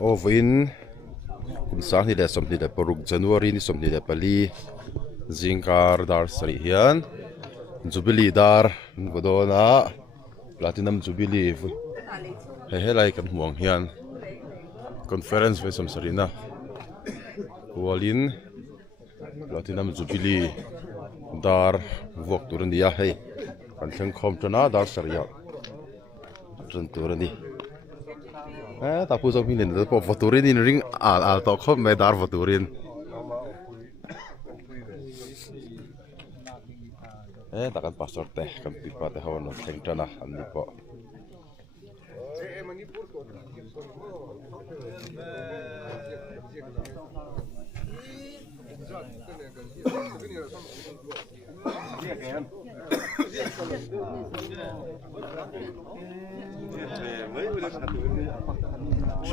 Ovin kum sang ni le som ni le poruk January ni som ni le pali zingkar dar sari hian jubilee dar godona platinum jubilee he lai kan muang hian conference ve som sarina walin platinum jubilee dar vok turania hei kan theng khom tana dar saria tran turani ta pu zo min le po voturin in ring al to khom me dar voturin ta kan pastor te kan pipa te hawan no theng tana an ni po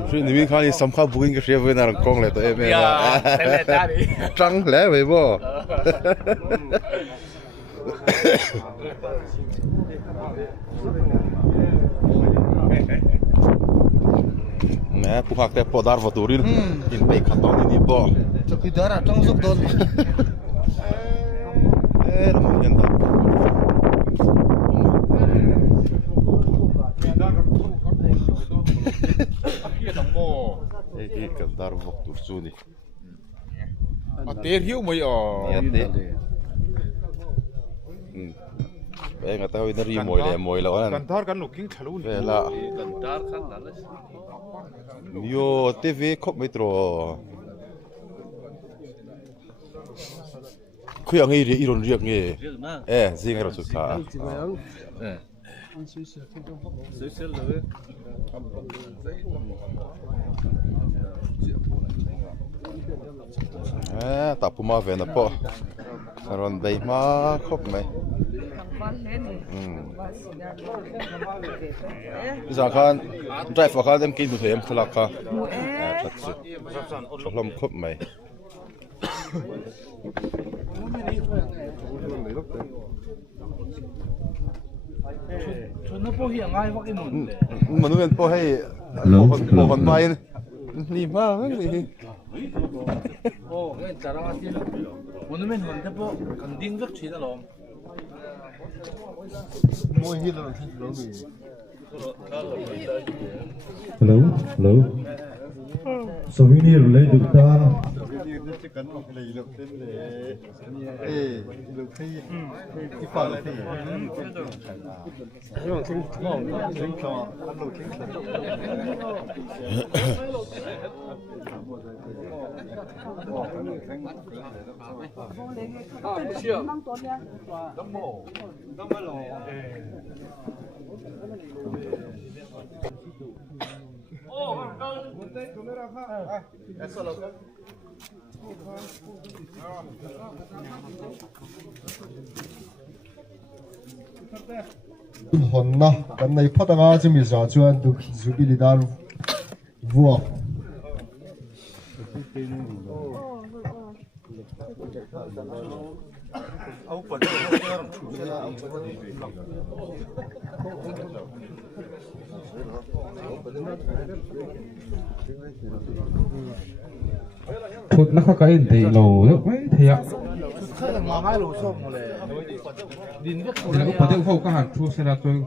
Sri ni min khani samkha booking ke share na rang kong le to em ya trăng le ve bo nè pu hak te podar voturin in pe khaton ni bo chokidar atang sok don ram yan da kan dar vok tur chu ni te hiu mai o ya te be nga ta wi ri moi lo an kan thar kan looking thalu ve la kan tar khan dal yo tv khop metro khuyang hi ri iron riak nge zing ro chu kha social le ta puma ve na po ron dei ma khop mai za khan drive kha dem kin bu them thla kha that chu lom khop mai chun po hi angai wak imun manu en po hei po ban mai ni ma ni oh ngai tarang atin monument hon te po kan ding vek thina lom moi hi lo thin lo mi hello souvenir le du ta cái phần này thì nhưng mà thinh cho ăn đồ thinh hồn na cái này phát ra cho mình giả chuyên được giúp đi đàn vua phút nó có cái gì lồ đó mấy thế ạ khai là ngai lo som mo le din vek thì nó có thể không có hạt chua xe là tôi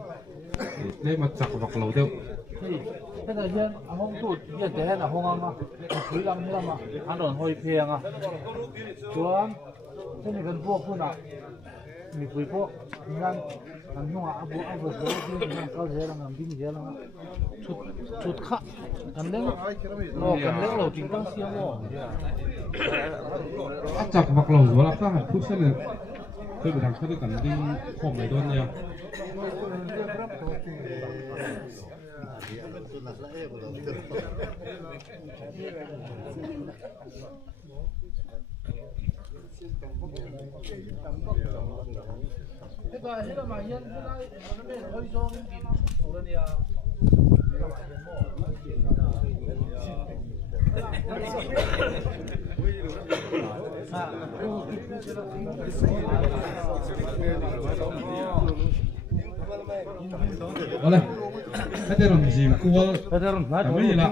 đây mà chặt hoặc lầu tiêu cái này hiện hong tụt hiện thế là hong ang quý lắm thế mà ăn đòn hôi phèng à chuan thế này gần buộc phun à mình quý buộc ngan ăn nhung à buộc ăn vừa rồi thì ngan cao thế là ngan binh thế là chút chút khá ăn đấy cần đấy lẩu chính tăng xiêm rồi chặt hoặc lầu rồi là có hạt chua xe này tôi bị thằng khác cái đi khom này thôi nha thế là mà hiện cái này nó bên hơi cho mình rồi đi à Oleh. Ada orang jim kual. Veteran ngai Kami lah.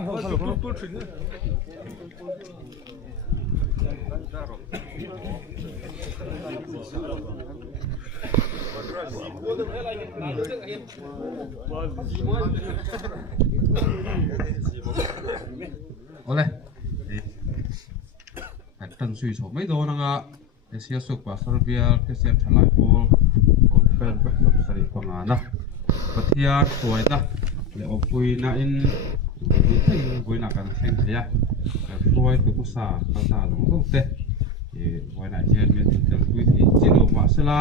Oleh. Tan suy số mấy đô năng ạ. Asia suk pasar bial kesian thalai pol. Konfen ba sari pangana. Pathia tuai na. Le opui na in thing bui na kan theng thaya. Tuai tu kusa kata long te. Bui na jen me tin pui thi chilo ma sela.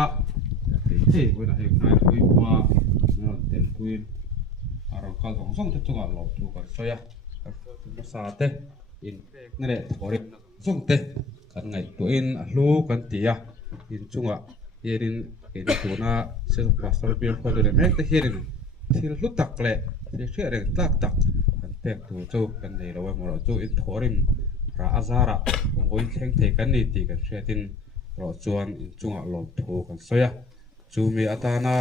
Thế bui na he nai pui qua nó ten pui arong kal long song te chunga lo tu kan soya. Kusa te in nere orip song te kan ngai tuin lu kan tia in chunga yerin in tuna se pastor bill ko de mek te herin thil lu tak le se thre reng tak tak kan pek tu chu kan nei lo mo chu in thorim ra azara ngoi theng the kan ni ti kan thretin ro chuan in chunga lo thu kan soya chu mi atana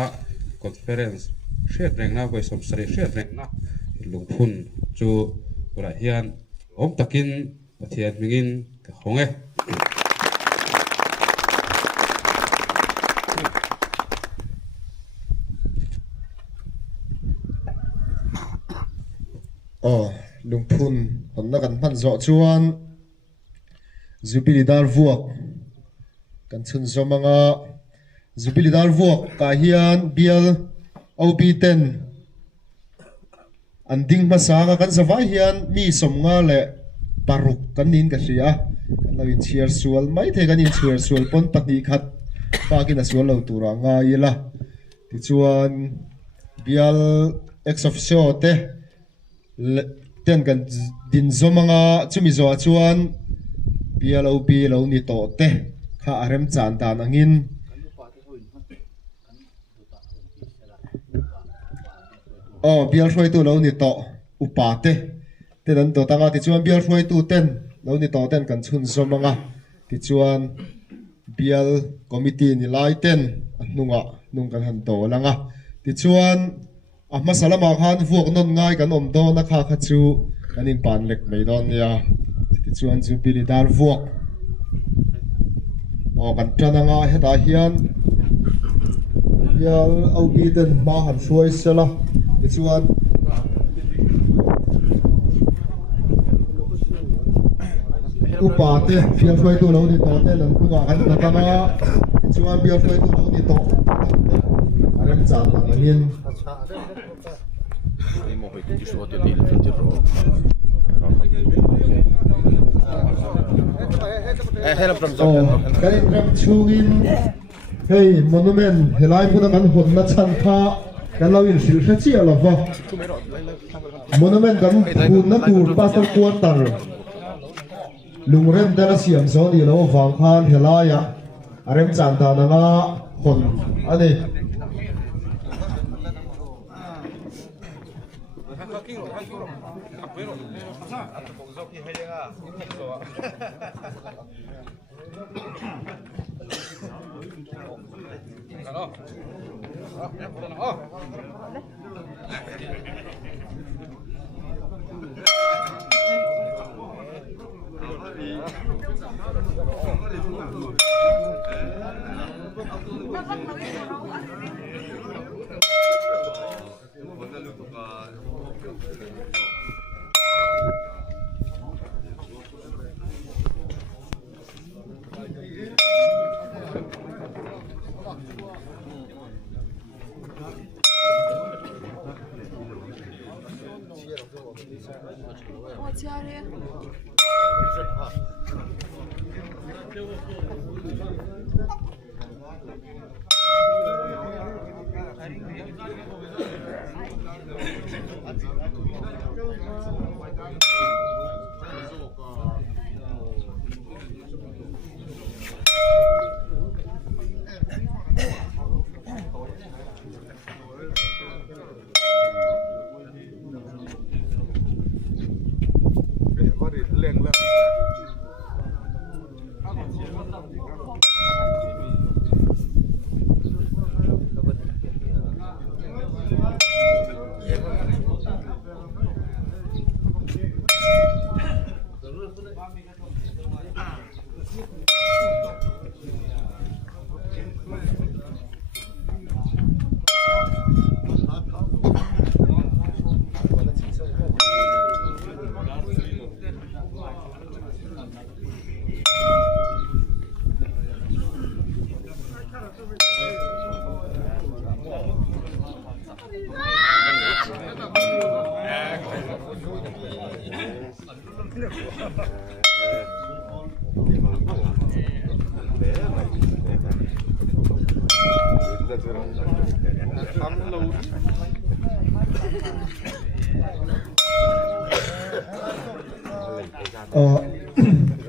conference thret reng na ko som sari thret reng na lungphun chu ora hian om takin pathian mingin ka honge lungphun honna kan man zo chuan Jubilee Dar vuak kan chun zomanga Jubilee Dar vuak ka hian bial OB10 anding masanga kan zawai hian mi somnga le paruk kan nin ka hria kan lawin chiar sual mai the kan in chiar sual pon pahnih khat pakin a sual lo tura nga ila ti chuan bial ex officio te ten kan din zomanga chumi zo chuan PLOP lo ni to te kha arem chan dan angin bial hroi tu lo ni to upa te dan to tanga ti chuan bial hroi tu ten lo ni to ten kan chhun zomanga ti chuan bial committee ni lai ten anunga nung kan han to langa ti chuan ahma salama khan vuak non ngai kan om do na kha kha chu kan in pan lek mai don ya ti chuan Jubilee Dar vuak kan tana nga heta hian bial OB ten ma han hruai sela ti chuan upa te fial hruai tu lo ni to te lan tunga kan tanga chuan bial hruai tu lo ni to arem chan lang angin Imo hoi tu so de dile fiti ro. Hela from Zong. kan ram chungin hey monument helai puna kan hon na chan kha kan lo in sil chi ala va monument kan hun na tur pastor quarter lungrem dala siam zo ni lo wang khan helaya arem chan ta na nga hon ani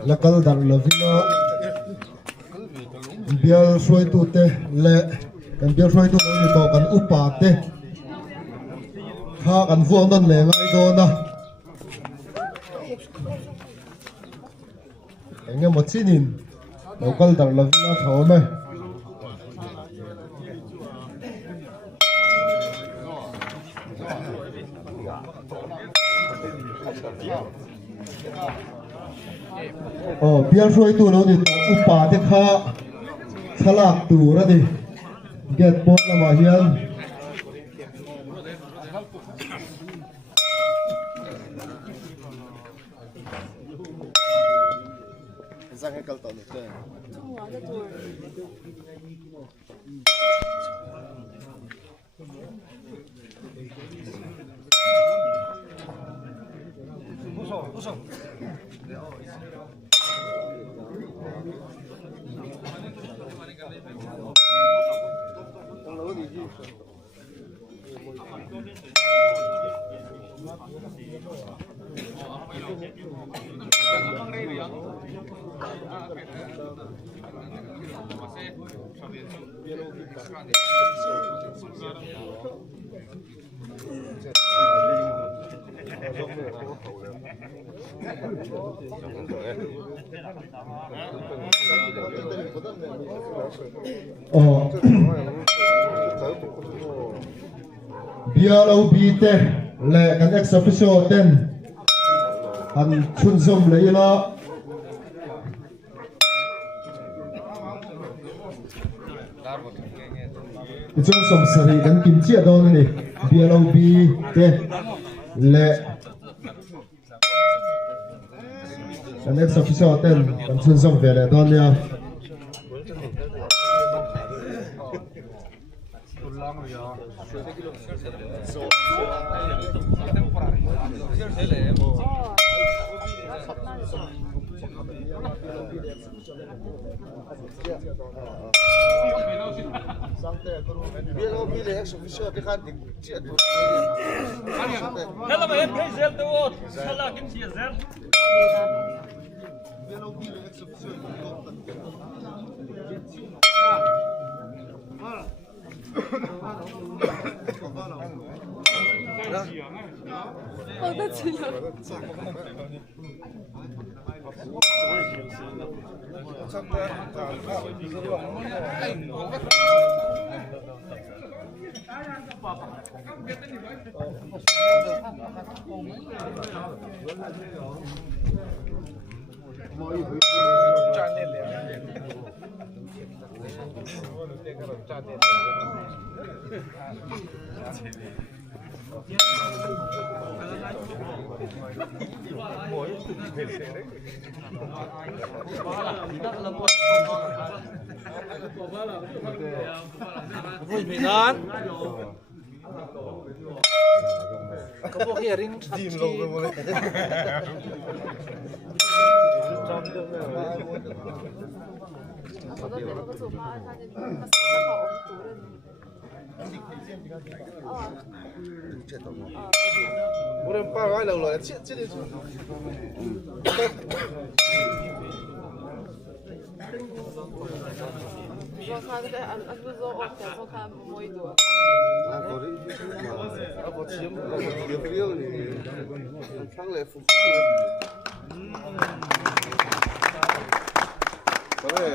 lakal dar lovina bial soi tu te le kan bial soi tu ni to kan upa te kha kan vuang don le ngai do na engem mo chinin lakal dar lovina thome bial soi tu lo ni upa te kha thalak tu ra ni get pot la ma hian sang cái câu tận thế bialo bite le kan ex officio ten an chun zom le ila ichon som sari kan kim chi adon ni bialo bite le kan ex officio ten kan chun zom vele don ya Có bộ hearing chìm luôn rồi. Udah pak, ayo lo, cik cik itu. Zo gaat het als we zo optellen, zo gaan we mooi door. Kare,